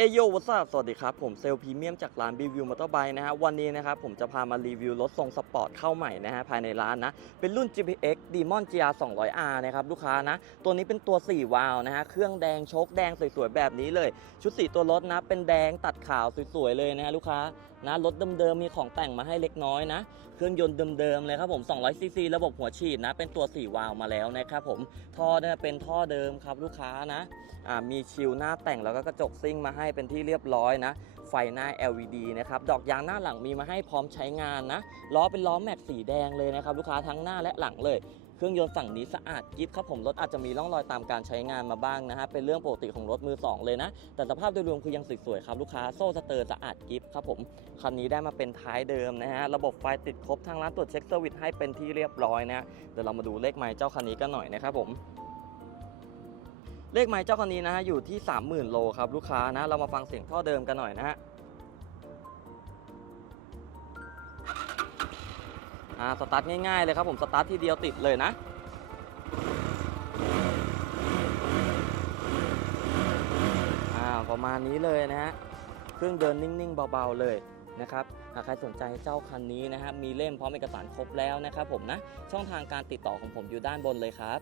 เอโยวัสสวัสดีครับ ผมเซลพรีเมียมจากร้านบีวิวมอเตอร์ไบค์นะฮะ วันนี้นะครับผมจะพามารีวิวรถทรงสปอร์ตเข้าใหม่นะฮะ ภายในร้านนะ เป็นรุ่น GPX Demon GR 200R นะครับ ลูกค้านะ ตัวนี้เป็นตัว 4 วาล์วนะฮะ เครื่องแดงโชคแดงสวยๆ แบบนี้เลย ชุดสีตัวรถนะ เป็นแดงตัดขาวสวยๆ เลยนะฮะลูกค้านะรถเดิมๆมีของแต่งมาให้เล็กน้อยนะ เครื่องยนต์เดิมๆเลยครับผม 200 ซีซีระบบหัวฉีดนะ เป็นตัว 4 วาล์วมาแล้วนะครับผมท่อเนี่ยเป็นท่อเดิมครับลูกค้านะอ่ามีชิลหน้าแต่งแล้วก็กระจกซิ่งมาให้เป็นที่เรียบร้อยนะ ไฟหน้า LED นะครับ ดอกยางหน้าหลังมีมาให้พร้อมใช้งานนะ ล้อเป็นล้อแม็กสีแดงเลยนะครับ ลูกค้าทั้งหน้าและหลังเลยเครื่องยนต์ฝั่งนี้สะอาดกิฟครับผมรถอาจจะมีร่องรอยตามการใช้งานมาบ้างนะฮะเป็นเรื่องปกติของรถมือสองเลยนะ แต่สภาพโดยรวมคือยังสวยๆครับลูกค้าโซ่สเตอร์สะอาดกิฟครับผมคันนี้ได้มาเป็นท้ายเดิมนะฮะระบบไฟติดครบทางร้านตรวจเช็คเซอร์วิสให้เป็นที่เรียบร้อยนะเดี๋ยวเรามาดูเลขไมล์เจ้าคันนี้กันหน่อยนะครับผม เลขไมล์เจ้าคันนี้นะฮะอยู่ที่ 30,000 โลครับลูกค้านะ เรามาฟังเสียงท่อเดิมกันหน่อยนะฮะอ่าสตาร์ทง่ายๆเลยครับผมสตาร์ททีเดียวติดเลยนะอ่าประมาณนี้เลยนะฮะเครื่องเดินนิ่งๆเบาๆเลยนะครับหากใครสนใจเจ้าคันนี้นะฮะมีเล่มพร้อมเอกสารครบแล้วนะครับผมนะช่องทางการติดต่อของผมอยู่ด้านบนเลยครับ